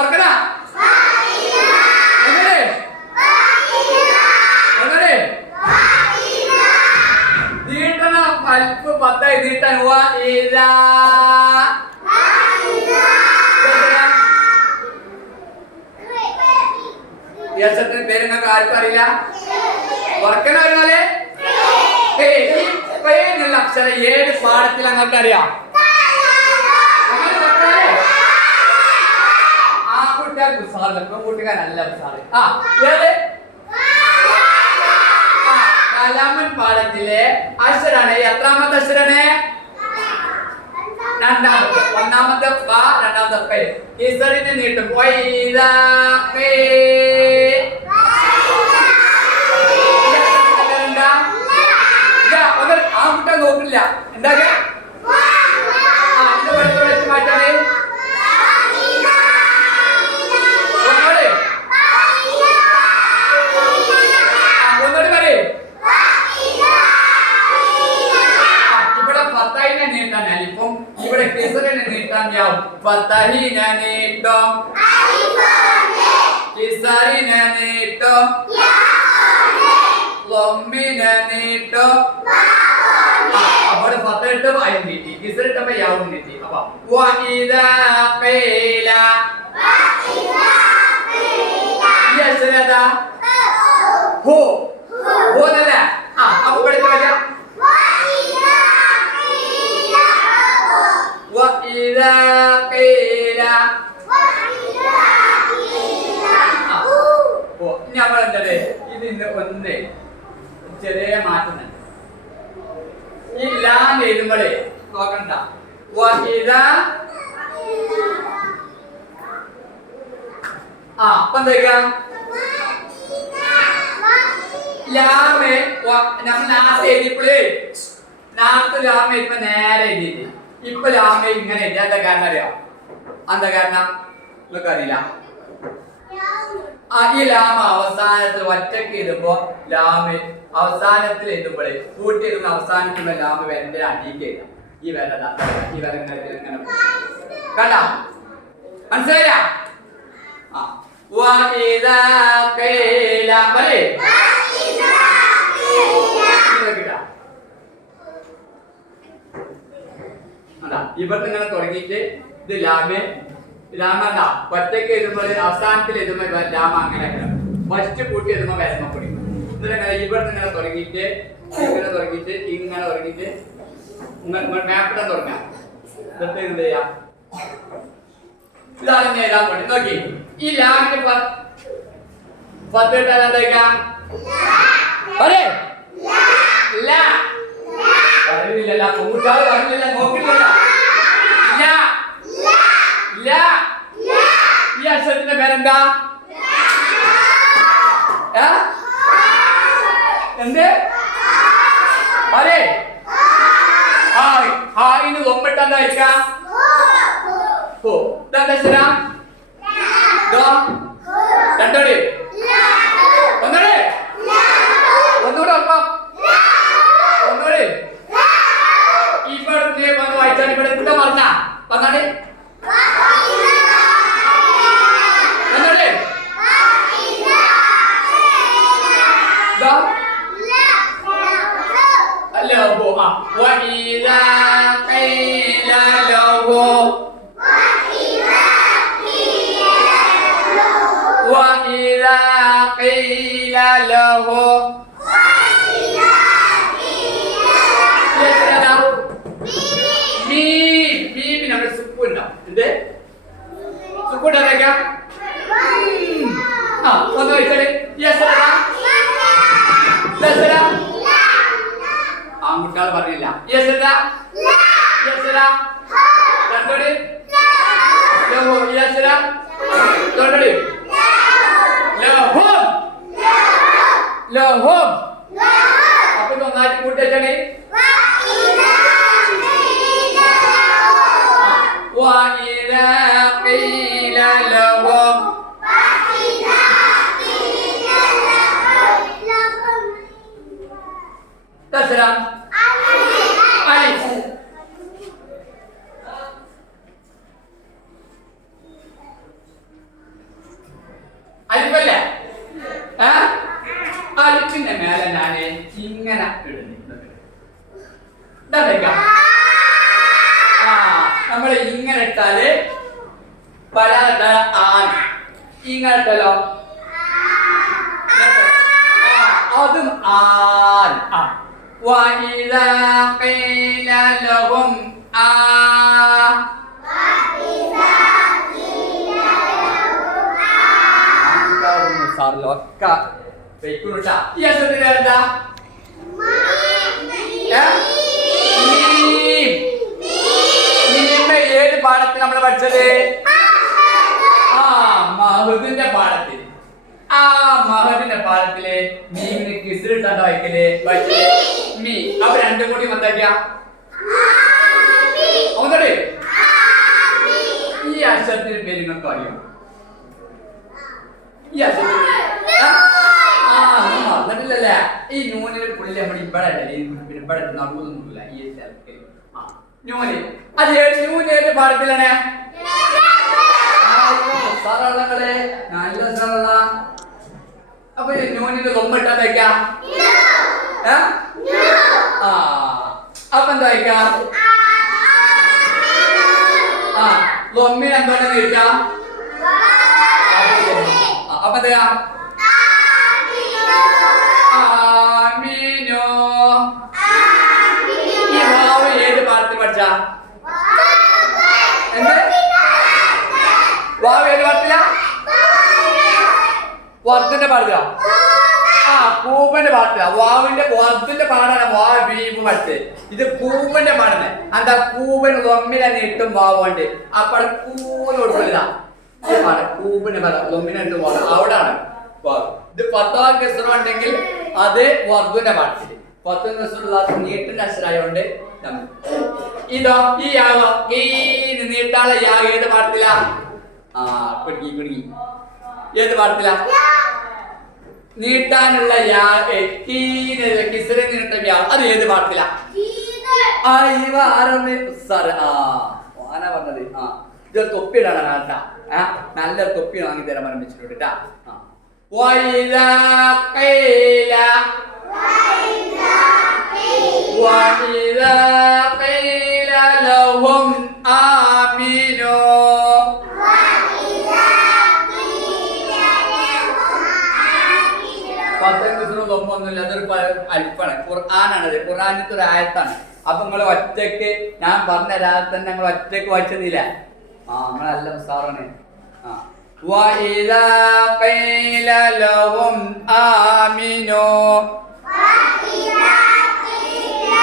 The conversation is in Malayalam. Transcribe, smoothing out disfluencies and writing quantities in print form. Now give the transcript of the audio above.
ഓർക്കണ നീട്ടണ പൽപ്പ് 10 നീട്ടാൻ പേര് നിങ്ങൾക്ക് ആർക്കും അറിയില്ല. ഓർക്കണ വരുന്നാലേ എന്നുള്ള അക്ഷരം ഏത് പാഠത്തിൽ നിങ്ങൾക്ക് അറിയാം? ആ കുട്ടികൾക്ക് ഉത്സാഹം, പെൺകുട്ടിക്കാരല്ല ഉത്സാഹം. കലാമൻ പാഠത്തിലെ അക്ഷരാണ് എത്രാമത്തെ അക്ഷരാണ്? രണ്ടാമത്തെ. ഒന്നാമത്തെ പ, രണ്ടാമത്തെ പേ. കിസറിന് നീട്ടും. ആ കുട്ട നോക്കില്ല. എന്താ മാറ്റാണ്? ഒന്നോട് പറയേ. ഇവിടെ ഫത്തഹിനെ നീട്ടാൻ അലിഫും, ഇവിടെ കിസറിനെ നീട്ടാൻ യാവും. ഫത്തഹിനെ നീട്ടും, കിസറിനെ നീട്ടും, ലംബിനെ നീട്ടും. അവിടെ ഫത്തഹിട്ടപ്പോ അയിൻ നീട്ടി, കിസറിട്ടപ്പോ യാവും നീട്ടി. അപ്പൊ വഇദാ ഖീല യസ്രദ ഹോ ഹോനല്ല. അപ്പൊ പഠിച്ചു വരാം. وإذا قيل നമ്മളെന്തേ ഇതിന്റെ ഒന്ന് ചെറിയ മാറ്റം തന്നെ. ഈ ലാൻ എഴുതുമ്പോഴേ നോക്കണ്ട. അപ്പൊ എന്താ ലാമേ നമ്മൾ നാളത്തെ എഴുതിയപ്പോഴേ നാളത്തെ ലാമ ഇപ്പൊ നേരെ എഴുതിയിട്ട് ഇപ്പൊ ലാമ ഇങ്ങനെ എഴുതി. എന്താ കാരണം അറിയാം? എന്താ കാരണം നിങ്ങൾക്ക് അറിയില്ല. ഈ ലാമ അവസാനത്തിൽ ഒറ്റക്ക് എഴുതുമ്പോ ലാമ അവസാനത്തിൽ എഴുതുമ്പോഴേ കൂട്ടി എഴുതുമ്പോ അവസാനിക്കുമ്പോ ലാമ വരന്റെ അടിക്ക് എഴുതാം. ഈ വര ഈ വര ഇങ്ങനെ കണ്ട മനസ്സിലായില്ല? ഇവിടെ ഇങ്ങനെ തുടങ്ങിയിട്ട് ഇത് ലാമ ഒറ്റയ്ക്ക് എഴുതുമ്പോൾ അവസാനത്തിൽ എഴുതുമ്പോൾ ലാമ അങ്ങനെ ഫസ്റ്റ് കൂട്ടി എഴുതുമ്പോൾ വേദന പൊടിക്കും. എന്നിട്ട് ഇവിടെ ഇങ്ങനെ തുടങ്ങിയിട്ട് ഇങ്ങനെ തുടങ്ങിയിട്ട് ഇങ്ങനെ തുടങ്ങിയിട്ട് മാപ്പിടാൻ തുടങ്ങാം. എന്നിട്ട് എന്ത് ചെയ്യാം? ഇതാണ് ഞാൻ എഴുതാൻ വേണ്ടി നോക്കി. ഈ ലാമിന് 10 ഇട്ടാൽ എന്താ പറഞ്ഞില്ല. പൊങ്കുട്ടാള് പറഞ്ഞില്ല, നോക്കില്ല. ഈ അക്ഷരത്തിന്റെ പേരെന്താ? എന്ത് അതെ ഹായിന് ഒമ്പിട്ട് എന്താ വെക്കാം? രണ്ടോടി ഒന്നോടെ ഒന്നുകൂടെ ഒപ്പം ഒന്നോടെ ഇവിടെ വന്ന് വായിച്ചാൽ ഇവിടെ ഇവിടെ പറഞ്ഞ വന്നാട് وإذا قيل له وإذا قيل له ميم نعمل سكون ده سكون ده क्या ഒന്ന് വെച്ചാല് യസ്രദ യസ്രദ ആൺകുട്ടികൾ പറഞ്ഞില്ല. യസ്രദ യസ്രദ രണ്ടോടി ലഹു യസ്രദ രണ്ടോടി ലഹും ലഹും അപ്പൊ ഒന്നായിട്ട് കൂട്ടി വെച്ചാണ് وإذا قيل لهم terserah alif അലിഫിന്റെ മേലെ ഞാൻ ഇങ്ങനെ ഇടുന്നത്. നമ്മൾ ഇങ്ങനെ ഇട്ടാല് പല ആൻ, ഇങ്ങനെ ഇട്ടല്ലോ അതും ആൻ. وَإِذَا قِيلَ لَهُمْ സാറിലൊക്കെ വെക്കുന്നുട്ടാ. ഈ അക്ഷരത്തിന്റെ എന്താ? ഏത് പാഠത്തിൽ നമ്മൾ പഠിച്ചത്? മഹദിന്റെ പാഠത്തിൽ. മഹദിന്റെ പാഠത്തില് മീമിന് കിസിലിട്ടാ വായിക്കല് മീ. അപ്പൊ രണ്ടും കൂടി എന്താക്കിയ ഈ അക്ഷരത്തിന് പേര് നിങ്ങൾക്ക് അറിയാം? ഈ അക്ഷരത്തിന് മറന്നിട്ടില്ലല്ലേ? ഈ നൂനിന് പുള്ളി നമ്മൾ ഇവിടെ ഇവിടെ നടക്കുന്നൊന്നുമില്ല. ഈ നൂന് അത് നൂന് ഏത് പാഠത്തിലാണ്? സാറകളെ നല്ല സാറ. അപ്പൊ നൂനിന് ലൊമ്മിട്ടാ വയ്ക്കാം. അപ്പൊ എന്താ വയ്ക്കാം? ലൊമ്മിന് എന്തോന്ന് കഴിക്കാം? അപ്പൊ എന്താ? ആമീനോ. ഈ വാവ് ഏത് പാഠത്തിൽ പഠിച്ച? എന്ത് വാവ് ഏത് പാഠത്തില? വർദ്ധന്റെ പാഠത്തില? കൂപ്പന്റെ പാഠത്തില. വാവിന്റെ വർദ്ധന്റെ പാടാണ് വാവ് വീമ്പ് പഠിച്ചത്. ഇത് കൂപ്പന്റെ പാടന്നെ. എന്താ കൂപ്പൻ ലൊമ്മിനെ നീട്ടും വാവുണ്ട്. അപ്പോൾ കൂന്ന് കൊടുക്കില്ല. കൂപ്പിന്റെ പദം ലൊമ്മിനെ ഇട്ട് പോകണം. അവിടാണ് ഇത് പത്താം കെസറ ഉണ്ടെങ്കിൽ അത് വർദ്ധന്റെ പാഠത്തില്. 10 കെസറുള്ള നീട്ടിന്റെ അക്ഷരായോണ്ട് ഇതോ ഈ യാവോ നീട്ടാളെ യാ ഏത് പാഠത്തില? പിടുങ്ങി ഏത് പാഠത്തില? നീട്ടാനുള്ള യാ കിസറ് നീട്ടം യാ അത് ഏത് പാഠത്തില? ഇവ ആരൊന്ന് സാറ് ആന പറഞ്ഞത്. ഇതൊരു തൊപ്പിയിടാണ് കേട്ടാ. നല്ലൊരു തൊപ്പി വാങ്ങി തരാൻ ആരംഭിച്ചിട്ടുണ്ട് കേട്ടാ. وَإِذَا قِيلَ لَهُمْ آمِنُوا ഒന്നുമില്ല. അതൊരു അൽപ്പാണ്. ഖുർആനാണത്. ഖുർആനിലത്തെ ഒരു ആയത്താണ്. അപ്പൊ നിങ്ങൾ ഒറ്റക്ക് ഞാൻ പറഞ്ഞ രാത്രി തന്നെ ഞങ്ങൾ ഒറ്റക്ക് വായിച്ചതില്ല. നമ്മളല്ല സാറാണ്. وَإِذَا قِيلَ لَهُمْ آمِنُوا